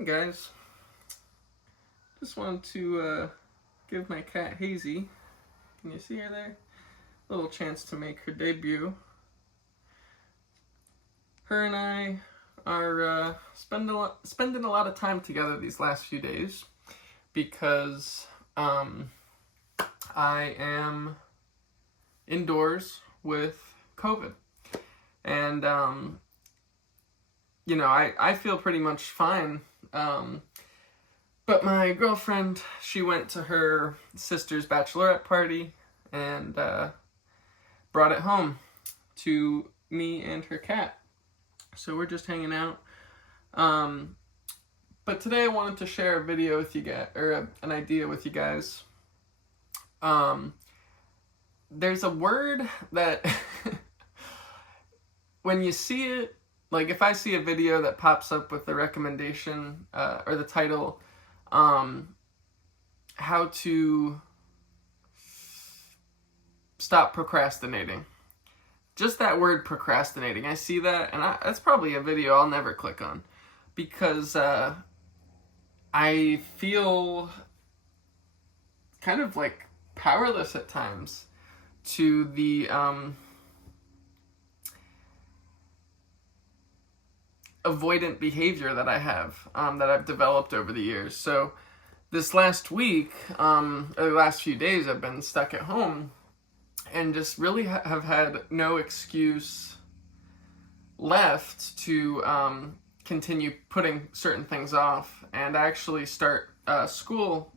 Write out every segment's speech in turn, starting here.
Hey guys, just wanted to give my cat Hazy, can you see her there? A little chance to make her debut. Her and I are spending a lot of time together these last few days because I am indoors with COVID. And, I feel pretty much fine. But my girlfriend, she went to her sister's bachelorette party and brought it home to me and her cat. So we're just hanging out. But today I wanted to share a video with you guys, or an idea with you guys. There's a word that when you see it, like if I see a video that pops up with the recommendation or the title, how to stop procrastinating. Just that word procrastinating. I see that, and that's probably a video I'll never click on because I feel kind of like powerless at times to the avoidant behavior that I have, that I've developed over the years. So this last week, or the last few days, I've been stuck at home and just really have had no excuse left to continue putting certain things off. And I actually start school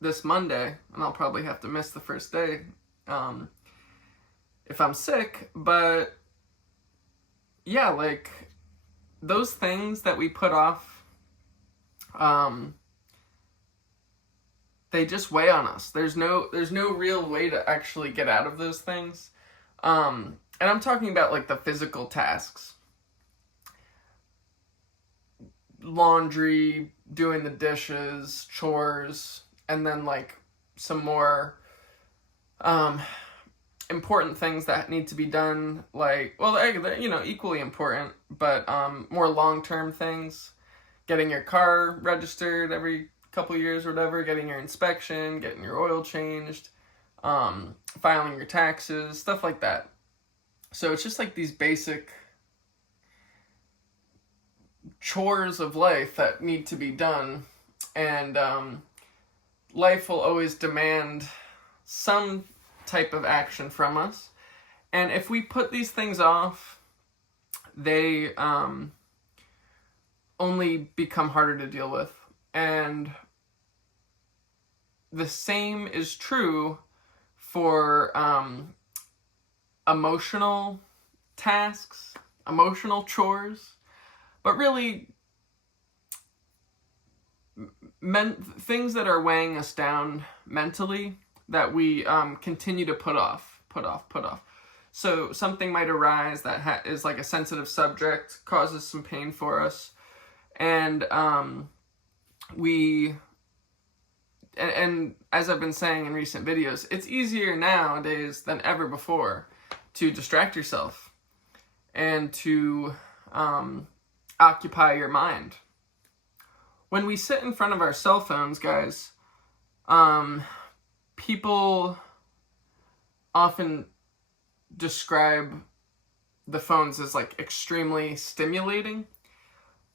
this Monday, and I'll probably have to miss the first day if I'm sick. But yeah, like those things that we put off, they just weigh on us. There's no real way to actually get out of those things. And I'm talking about like the physical tasks. Laundry, doing the dishes, chores, and then like some more important things that need to be done, like, well, they're, equally important, but more long-term things. Getting your car registered every couple years or whatever, getting your inspection, getting your oil changed, filing your taxes, stuff like that. So it's just like these basic chores of life that need to be done, and life will always demand some type of action from us, and if we put these things off, they only become harder to deal with. And the same is true for emotional tasks, emotional chores, but really things that are weighing us down mentally that we continue to put off. So something might arise that is like a sensitive subject, causes some pain for us, and and as I've been saying in recent videos, it's easier nowadays than ever before to distract yourself and to occupy your mind. When we sit in front of our cell phones, guys, people often describe the phones as like extremely stimulating,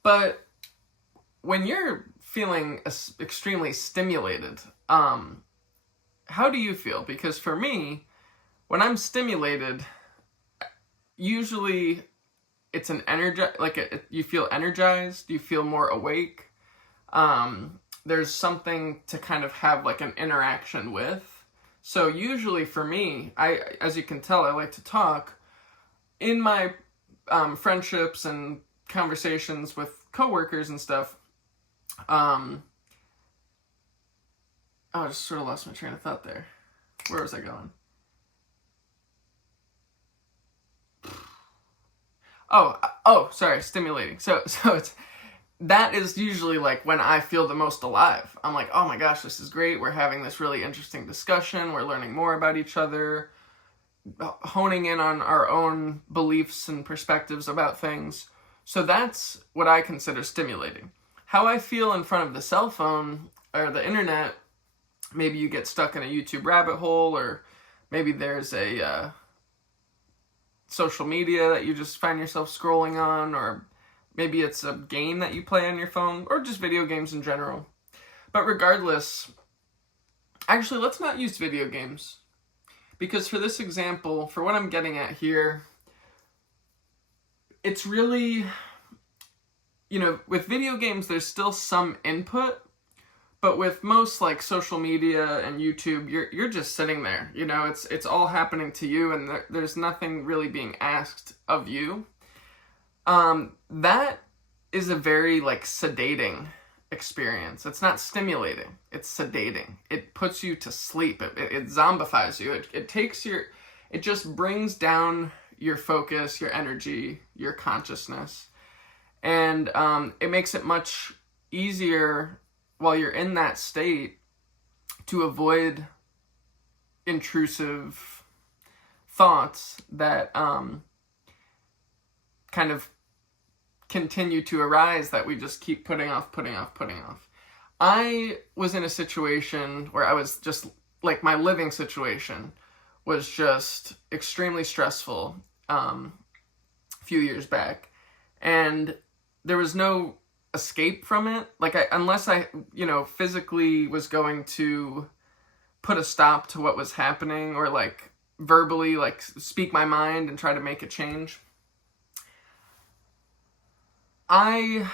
but when you're feeling extremely stimulated, how do you feel? Because for me, when I'm stimulated, usually it's an you feel energized, you feel more awake. There's something to kind of have like an interaction with. So usually for me, as you can tell, I like to talk. In my friendships and conversations with coworkers and stuff, I just sort of lost my train of thought there. Where was I going? Oh, sorry, stimulating. So that is usually like when I feel the most alive. I'm like, oh my gosh, this is great. We're having this really interesting discussion. We're learning more about each other, honing in on our own beliefs and perspectives about things. So that's what I consider stimulating. how I feel in front of the cell phone or the internet. Maybe you get stuck in a YouTube rabbit hole, or maybe there's a social media that you just find yourself scrolling on, or maybe it's a game that you play on your phone, or just video games in general. But regardless, actually, let's not use video games. Because for this example, for what I'm getting at here, it's really, with video games, there's still some input, but with most like social media and YouTube, you're just sitting there. It's all happening to you, and there's nothing really being asked of you. That is a very like sedating experience. It's not stimulating, it's sedating. It puts you to sleep. It zombifies you. It just brings down your focus, your energy, your consciousness. And it makes it much easier while you're in that state to avoid intrusive thoughts that kind of continue to arise that we just keep putting off. I was in a situation where I was just, like, my living situation was just extremely stressful a few years back. And there was no escape from it. Like, unless I physically was going to put a stop to what was happening, or, like, verbally, like, speak my mind and try to make a change, I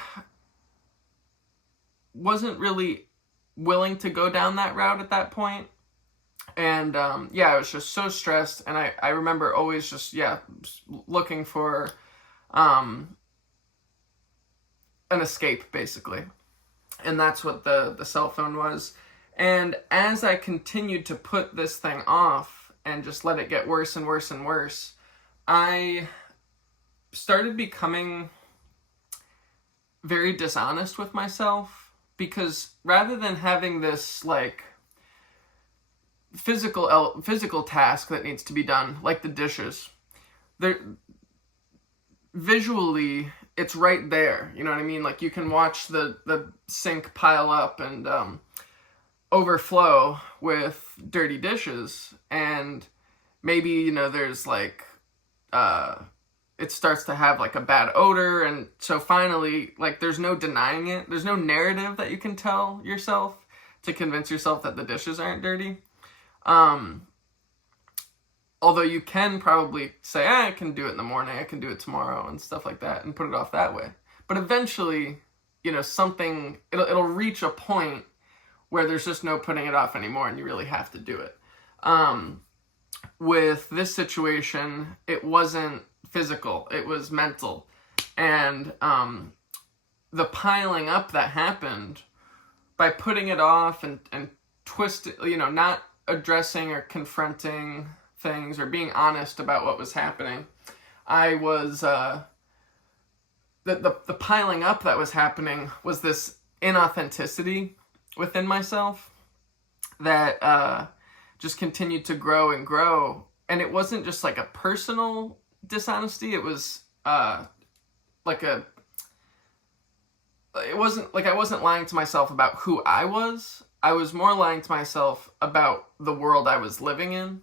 wasn't really willing to go down that route at that point. And I was just so stressed, and I remember always just looking for an escape, basically. And that's what the cell phone was. And as I continued to put this thing off and just let it get worse and worse and worse, I started becoming very dishonest with myself, because rather than having this like physical task that needs to be done, like the dishes, visually it's right there, you know what I mean? Like, you can watch the sink pile up and overflow with dirty dishes, and maybe there's like it starts to have like a bad odor, and so finally, like, there's no denying it. There's no narrative that you can tell yourself to convince yourself that the dishes aren't dirty. Although you can probably say, I can do it in the morning, I can do it tomorrow, and stuff like that, and put it off that way. But eventually, something, it'll reach a point where there's just no putting it off anymore, and you really have to do it. With this situation, it wasn't physical, it was mental. And the piling up that happened by putting it off and twisting, not addressing or confronting things or being honest about what was happening, I was the piling up that was happening was this inauthenticity within myself that just continued to grow and grow. And it wasn't just like a personal dishonesty, it was it wasn't like I wasn't lying to myself about who I was more lying to myself about the world I was living in,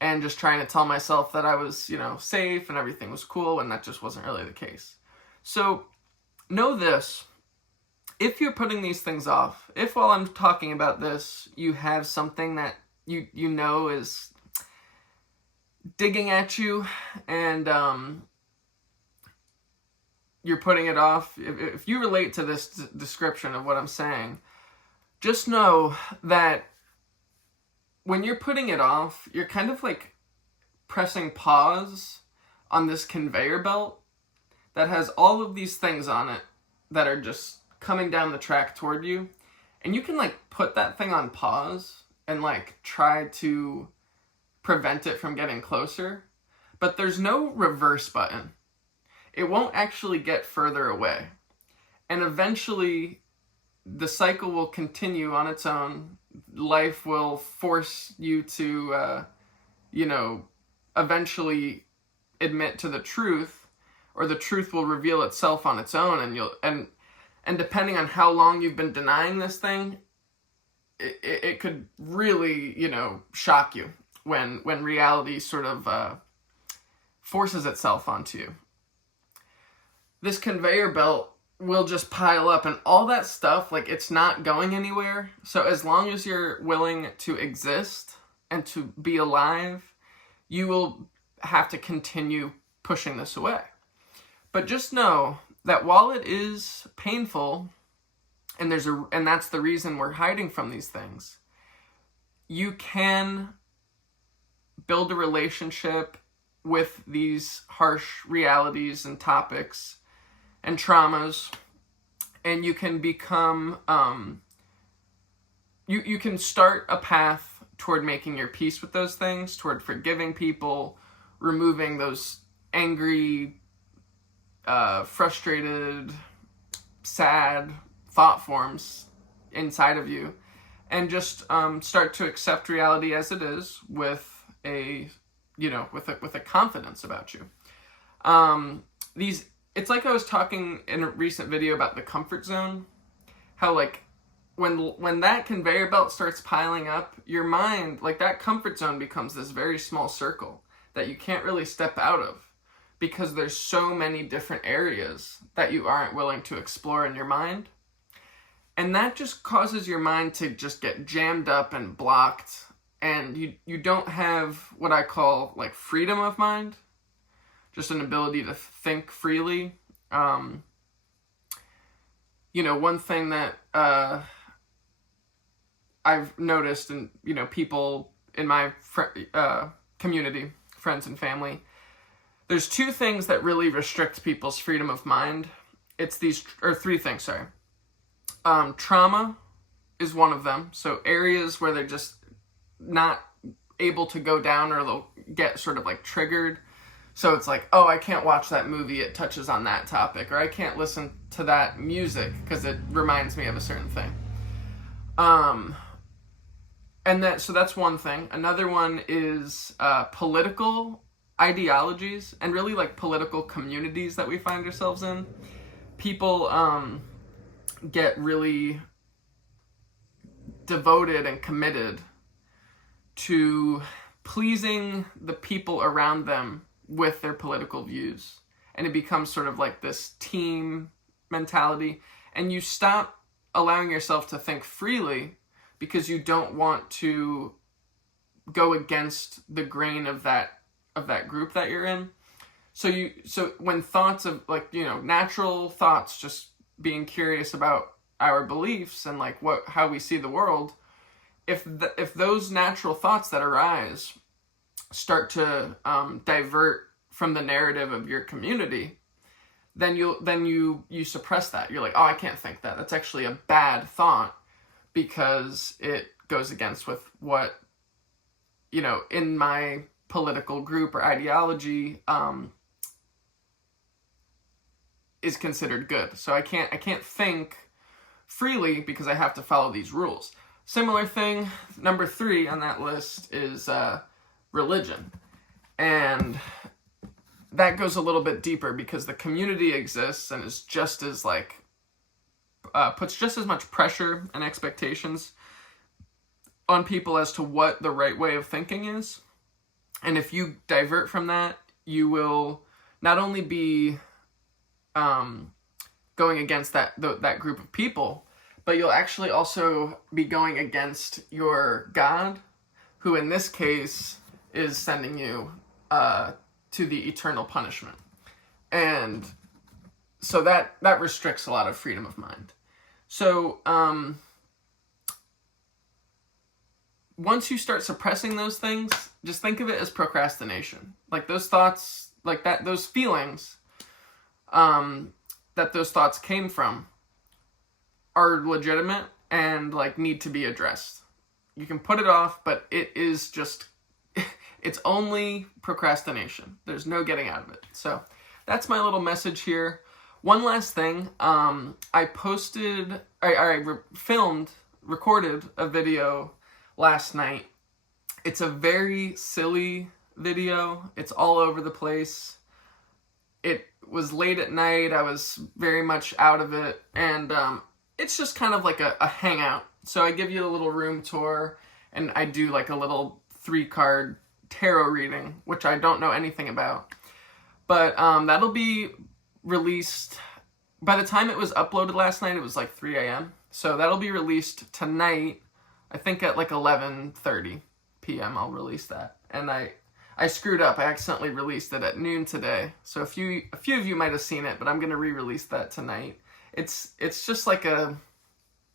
and just trying to tell myself that I was, safe and everything was cool, when that just wasn't really the case. So know this: if you're putting these things off, if while I'm talking about this, you have something that you know is digging at you, and you're putting it off, if you relate to this description of what I'm saying, just know that when you're putting it off, you're kind of like pressing pause on this conveyor belt that has all of these things on it that are just coming down the track toward you. And you can like put that thing on pause and like try to prevent it from getting closer, but there's no reverse button. It won't actually get further away. And eventually the cycle will continue on its own. Life will force you to, eventually admit to the truth, or the truth will reveal itself on its own, and And depending on how long you've been denying this thing, it could really, shock you when reality sort of forces itself onto you. This conveyor belt will just pile up, and all that stuff, like, it's not going anywhere. So as long as you're willing to exist and to be alive, you will have to continue pushing this away. But just know that while it is painful, and that's the reason we're hiding from these things, you can build a relationship with these harsh realities and topics and traumas, and you can become, you can start a path toward making your peace with those things, toward forgiving people, removing those angry, frustrated, sad thought forms inside of you, and just start to accept reality as it is with a confidence about you. It's like I was talking in a recent video about the comfort zone, how like when that conveyor belt starts piling up, your mind, like that comfort zone becomes this very small circle that you can't really step out of, because there's so many different areas that you aren't willing to explore in your mind. And that just causes your mind to just get jammed up and blocked, and you don't have what I call like freedom of mind, just an ability to think freely. One thing that I've noticed, and people in my community, friends and family, there's two things that really restrict people's freedom of mind. It's three things, sorry. Trauma is one of them. So areas where they're just not able to go down, or they'll get sort of like triggered. So it's like, oh, I can't watch that movie, it touches on that topic, or I can't listen to that music because it reminds me of a certain thing. So that's one thing. Another one is political ideologies, and really like political communities that we find ourselves in. People get really devoted and committed to pleasing the people around them with their political views, and it becomes sort of like this team mentality, and you stop allowing yourself to think freely because you don't want to go against the grain of that group that you're in. So when thoughts of like, natural thoughts, just being curious about our beliefs and like how we see the world, if those natural thoughts that arise start to divert from the narrative of your community, then you suppress that. You're like, oh, I can't think that. That's actually a bad thought because it goes against with what, in my political group or ideology is considered good. So I can't think freely because I have to follow these rules. Similar thing, number 3 on that list is religion. And that goes a little bit deeper because the community exists and is just as puts just as much pressure and expectations on people as to what the right way of thinking is. And if you divert from that, you will not only be going against that group of people, but you'll actually also be going against your God, who in this case is sending you to the eternal punishment. And so that restricts a lot of freedom of mind. So once you start suppressing those things, just think of it as procrastination. Like those thoughts, like that, those feelings that those thoughts came from are legitimate and like need to be addressed. You can put it off, but it is just, it's only procrastination. There's no getting out of it. So that's my little message here. One last thing, I recorded a video last night. It's a very silly video. It's all over the place. it was late at night. I was very much out of it, and it's just kind of like a hangout. So I give you a little room tour, and I do like a little 3-card tarot reading, which I don't know anything about. But that'll be released, by the time it was uploaded last night, it was like 3 a.m. So that'll be released tonight, I think at like 11:30 p.m. I'll release that. And I screwed up. I accidentally released it at noon today. So a few of you might have seen it, but I'm going to re-release that tonight. It's just like a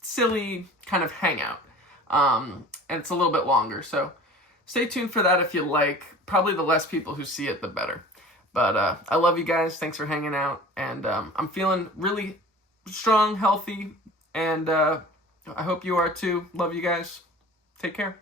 silly kind of hangout. And it's a little bit longer. So stay tuned for that if you like. Probably the less people who see it, the better. But I love you guys. Thanks for hanging out. And I'm feeling really strong, healthy, and I hope you are too. Love you guys. Take care.